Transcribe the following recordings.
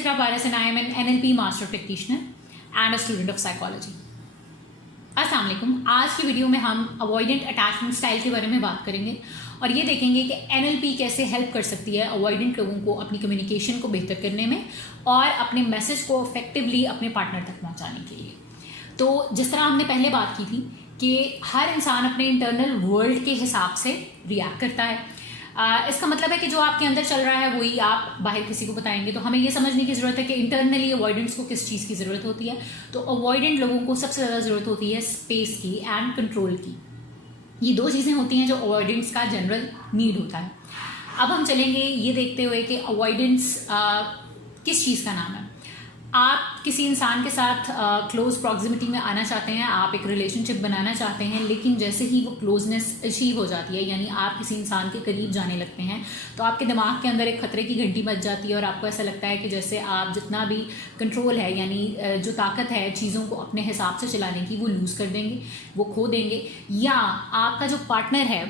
Ikra Paras and I am an NLP Master Practitioner and a student of Psychology. अस्सलाम वालेकुम। आज की video में हम अवॉइडेंट अटैचमेंट स्टाइल के बारे में बात करेंगे और ये देखेंगे कि NLP कैसे हेल्प कर सकती है अवॉइडेंट लोगों को अपनी कम्युनिकेशन को बेहतर करने में और अपने मैसेज को इफेक्टिवली अपने पार्टनर तक पहुंचाने के लिए। तो जिस तरह हमने पहले बात की थी कि हर इंसान अपने इंटरनल वर्ल्ड के हिसाब से रिएक्ट करता है। इसका मतलब है कि जो आपके अंदर चल रहा है वही आप बाहर किसी को बताएंगे। तो हमें ये समझने की ज़रूरत है कि इंटरनली अवॉइडेंट्स को किस चीज़ की ज़रूरत होती है। तो अवॉइडेंट लोगों को सबसे ज़्यादा ज़रूरत होती है स्पेस की एंड कंट्रोल की। ये दो चीज़ें होती हैं जो अवॉइडेंट्स का जनरल नीड होता है। अब हम चलेंगे ये देखते हुए कि अवॉइडेंस किस चीज़ का नाम है। आप किसी इंसान के साथ क्लोज प्रॉक्सिमिटी में आना चाहते हैं, आप एक रिलेशनशिप बनाना चाहते हैं, लेकिन जैसे ही वो क्लोजनेस अचीव हो जाती है, यानी आप किसी इंसान के करीब जाने लगते हैं, तो आपके दिमाग के अंदर एक खतरे की घंटी बज जाती है और आपको ऐसा लगता है कि जैसे आप जितना भी कंट्रोल है, यानी जो ताकत है चीज़ों को अपने हिसाब से चलाने की, वो लूज़ कर देंगे, वो खो देंगे, या आपका जो पार्टनर है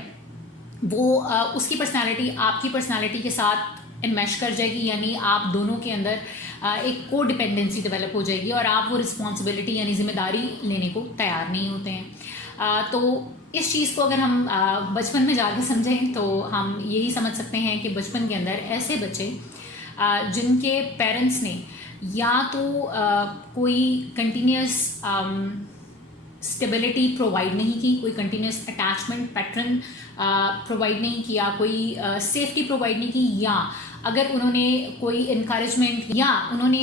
वो उसकी पर्सनैलिटी आपकी पर्सनैलिटी के साथ इनमैश कर जाएगी, यानी आप दोनों के अंदर एक को डिपेंडेंसी डेवलप हो जाएगी और आप वो रिस्पॉन्सिबिलिटी यानी जिम्मेदारी लेने को तैयार नहीं होते हैं। तो इस चीज़ को अगर हम बचपन में जाके समझें तो हम यही समझ सकते हैं कि बचपन के अंदर ऐसे बच्चे जिनके पेरेंट्स ने या तो कोई कंटिन्यूस स्टेबिलिटी प्रोवाइड नहीं की, कोई कंटिन्यूस अटैचमेंट पैटर्न प्रोवाइड नहीं किया, कोई सेफ्टी प्रोवाइड नहीं की, या अगर उन्होंने कोई इनकरेजमेंट या उन्होंने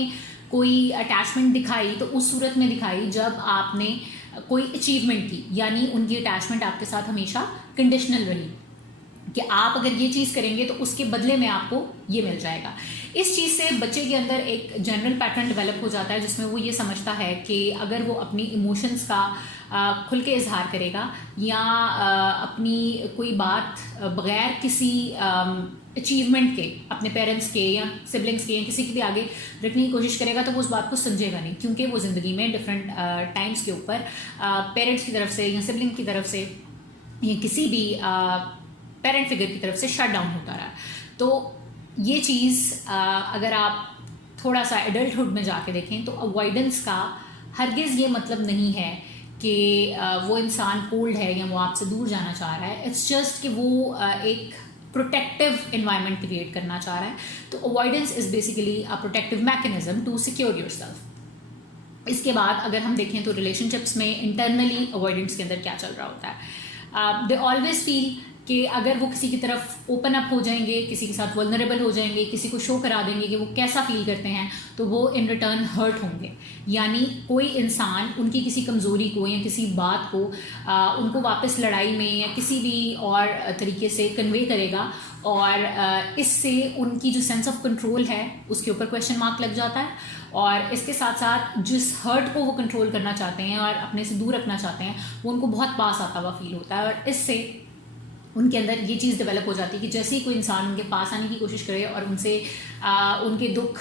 कोई अटैचमेंट दिखाई तो उस सूरत में दिखाई जब आपने कोई अचीवमेंट की, यानी उनकी अटैचमेंट आपके साथ हमेशा कंडीशनल रही कि आप अगर ये चीज़ करेंगे तो उसके बदले में आपको ये मिल जाएगा। इस चीज़ से बच्चे के अंदर एक जनरल पैटर्न डेवलप हो जाता है जिसमें वो ये समझता है कि अगर वो अपनी इमोशंस का खुल के इजहार करेगा या अपनी कोई बात बग़ैर किसी अचीवमेंट के, अपने पेरेंट्स के या सिबलिंग्स के या किसी के भी आगे रखने की कोशिश करेगा तो वो उस बात को समझेगा नहीं, क्योंकि वो ज़िंदगी में डिफरेंट टाइम्स के ऊपर पेरेंट्स की तरफ से या सिबलिंग की तरफ से या किसी भी पेरेंट फिगर की तरफ से शट डाउन होता रहा। तो ये चीज़ अगर आप थोड़ा सा एडल्टहुड में जाके देखें तो अवॉइडेंस का हरगिज़ ये मतलब नहीं है कि वो इंसान कोल्ड है या वो आपसे दूर जाना चाह रहा है। इट्स जस्ट कि वो एक प्रोटेक्टिव इन्वायरमेंट क्रिएट करना चाह रहा है। तो avoidance is basically a protective mechanism to secure yourself. इसके बाद अगर हम देखें तो रिलेशनशिप्स में इंटरनली अवॉइडेंस के अंदर क्या चल रहा होता है। दे ऑलवेज फील कि अगर वो किसी की तरफ ओपन अप हो जाएंगे, किसी के साथ वल्नरेबल हो जाएंगे, किसी को शो करा देंगे कि वो कैसा फील करते हैं, तो वो इन रिटर्न हर्ट होंगे। यानी कोई इंसान उनकी किसी कमज़ोरी को या किसी बात को उनको वापस लड़ाई में या किसी भी और तरीके से कन्वे करेगा और इससे उनकी जो सेंस ऑफ कंट्रोल है उसके ऊपर क्वेश्चन मार्क लग जाता है और इसके साथ साथ जिस हर्ट को वो कंट्रोल करना चाहते हैं और अपने से दूर रखना चाहते हैं वो उनको बहुत पास आता हुआ फील होता है और इससे उनके अंदर ये चीज़ डेवलप हो जाती है कि जैसे ही कोई इंसान उनके पास आने की कोशिश करे और उनसे उनके दुख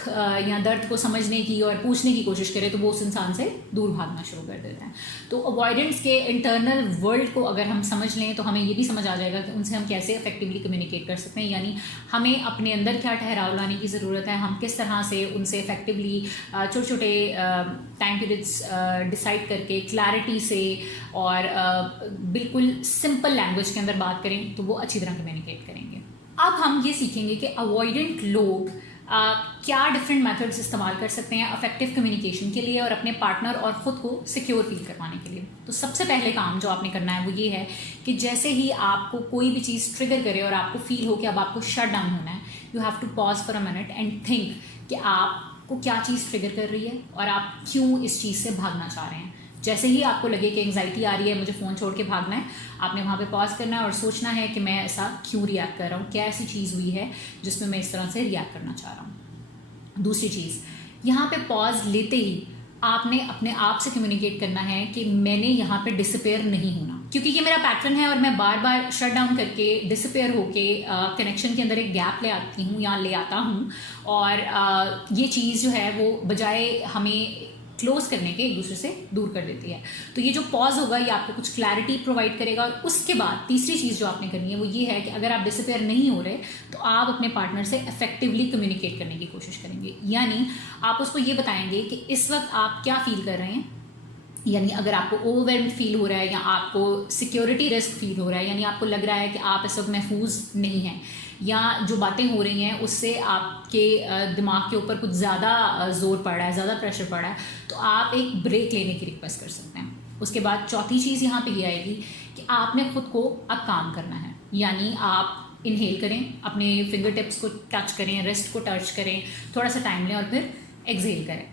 या दर्द को समझने की और पूछने की कोशिश करे तो वो उस इंसान से दूर भागना शुरू कर देते हैं। तो अवॉइडेंस के इंटरनल वर्ल्ड को अगर हम समझ लें तो हमें ये भी समझ आ जाएगा कि उनसे हम कैसे इफेक्टिवली कम्युनिकेट कर सकते हैं, यानी हमें अपने अंदर क्या ठहराव लाने की ज़रूरत है, हम किस तरह से उनसे इफेक्टिवली छोटे छोटे टाइम पीरियड्स डिसाइड करके क्लैरिटी से और बिल्कुल सिंपल लैंग्वेज के अंदर बात करें तो वो अच्छी तरह कम्युनिकेट करेंगे। अब हम ये सीखेंगे कि अवॉइडेंट लोग क्या डिफरेंट मेथड्स इस्तेमाल कर सकते हैं इफेक्टिव कम्युनिकेशन के लिए और अपने पार्टनर और ख़ुद को सिक्योर फील करवाने के लिए। तो सबसे पहले काम जो आपने करना है वो ये है कि जैसे ही आपको कोई भी चीज़ ट्रिगर करे और आपको फील हो कि अब आपको शट डाउन होना है, you have to pause for a minute and think कि आपको क्या चीज़ ट्रिगर कर रही है और आप क्यों इस चीज़ से भागना चाह रहे हैं। जैसे ही आपको लगे कि एंग्जाइटी आ रही है, मुझे फ़ोन छोड़ के भागना है, आपने वहाँ पे पॉज करना है और सोचना है कि मैं ऐसा क्यों रिएक्ट कर रहा हूँ, क्या ऐसी चीज़ हुई है जिसमें मैं इस तरह से रिएक्ट करना चाह रहा हूँ। दूसरी चीज़, यहाँ पे पॉज लेते ही आपने अपने आप से कम्युनिकेट करना है कि मैंने यहाँ पे डिसअपेयर नहीं होना, क्योंकि ये मेरा पैटर्न है और मैं बार बार शट डाउन करके डिसअपेयर होके कनेक्शन के अंदर एक गैप ले आती हूँ या ले आता हूँ और ये चीज़ जो है वो बजाय हमें क्लोज करने के, एक दूसरे से दूर कर देती है। तो ये जो पॉज होगा ये आपको कुछ क्लैरिटी प्रोवाइड करेगा। और उसके बाद तीसरी चीज़ जो आपने करनी है वो ये है कि अगर आप डिसअपेयर नहीं हो रहे तो आप अपने पार्टनर से इफेक्टिवली कम्युनिकेट करने की कोशिश करेंगे। यानी आप उसको ये बताएंगे कि इस वक्त आप क्या फील कर रहे हैं, यानी अगर आपको ओवरवेल्म्ड फील हो रहा है या आपको सिक्योरिटी रिस्क फील हो रहा है, यानी आपको लग रहा है कि आप इस वक्त महफूज नहीं हैं, या जो बातें हो रही हैं उससे आपके दिमाग के ऊपर कुछ ज़्यादा जोर पड़ रहा है, ज़्यादा प्रेशर पड़ रहा है, तो आप एक ब्रेक लेने की रिक्वेस्ट कर सकते हैं। उसके बाद चौथी चीज़ यहाँ पे ये आएगी कि आपने खुद को अब काम करना है। यानी आप इनहेल करें, अपने फिंगर टिप्स को टच करें, रिस्ट को टच करें, थोड़ा सा टाइम लें और फिर एक्सहेल करें।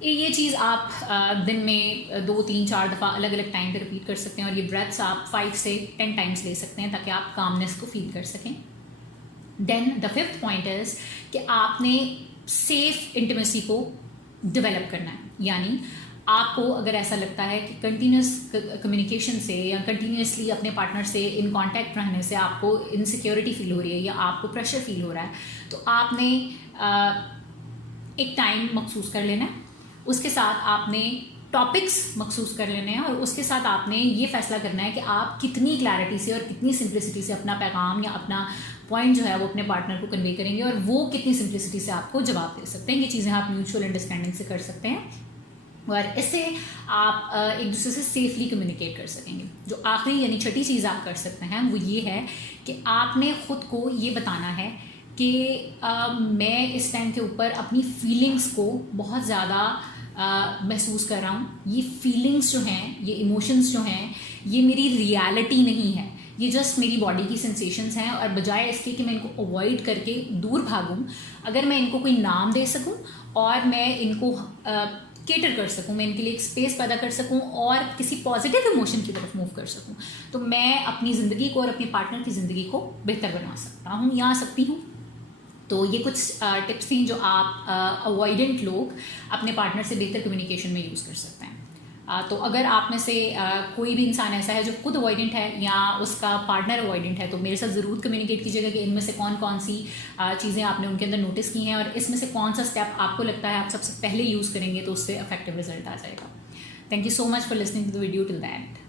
ये चीज़ आप दिन में 2, 3, 4 दफ़ा अलग अलग टाइम पे रिपीट कर सकते हैं। और ये ब्रेथ्स आप 5 से 10 टाइम्स ले सकते हैं ताकि आप कामनेस को फील कर सकें। Then the fifth point is कि आपने सेफ इंटीमेसी को डेवलप करना है। यानी आपको अगर ऐसा लगता है कि कंटिन्यूस कम्युनिकेशन से या कंटिन्यूसली अपने पार्टनर से इन कांटेक्ट रहने से आपको इनसिक्योरिटी फील हो रही है या आपको प्रेशर फील हो रहा है, तो आपने एक टाइम मखसूस कर लेना है। उसके साथ आपने टॉपिक्स मखसूस कर लेने हैं और उसके साथ आपने ये फैसला करना है कि आप कितनी क्लैरिटी से और कितनी सिंप्लिसिटी से अपना पैगाम या अपना पॉइंट जो है वो अपने पार्टनर को कन्वे करेंगे और वो कितनी सिंप्लिसिटी से आपको जवाब दे सकते हैं। ये चीज़ें आप म्यूचुअल अंडरस्टैंडिंग से कर सकते हैं और इससे आप एक दूसरे से सेफली कम्युनिकेट कर सकेंगे। जो आखिरी यानी छठी चीज़ आप कर सकते हैं वो ये है कि आपने ख़ुद को ये बताना है कि मैं इस टाइम के ऊपर अपनी फीलिंग्स को बहुत ज़्यादा महसूस कर रहा हूँ। ये फीलिंग्स जो हैं, ये इमोशंस जो हैं, ये मेरी रियलिटी नहीं है, ये जस्ट मेरी बॉडी की सेंसेशंस हैं। और बजाय इसके कि मैं इनको अवॉइड करके दूर भागूँ, अगर मैं इनको कोई नाम दे सकूँ और मैं इनको केटर कर सकूँ, मैं इनके लिए एक स्पेस पैदा कर सकूँ और किसी पॉजिटिव इमोशन की तरफ मूव कर सकूँ, तो मैं अपनी ज़िंदगी को और अपने पार्टनर की ज़िंदगी को बेहतर बना सकता हूँ या सकती हूँ। तो ये कुछ टिप्स थी जो आप अवॉइडेंट लोग अपने पार्टनर से बेहतर कम्युनिकेशन में यूज़ कर सकते हैं। तो अगर आप में से कोई भी इंसान ऐसा है जो खुद अवॉइडेंट है या उसका पार्टनर अवॉइडेंट है, तो मेरे साथ ज़रूर कम्युनिकेट कीजिएगा कि इनमें से कौन कौन सी चीज़ें आपने उनके अंदर नोटिस की हैं और इसमें से कौन सा स्टेप आपको लगता है आप सबसे पहले यूज़ करेंगे तो उससे इफेक्टिव रिजल्ट आ जाएगा। Thank you so much for listening to the video till the and.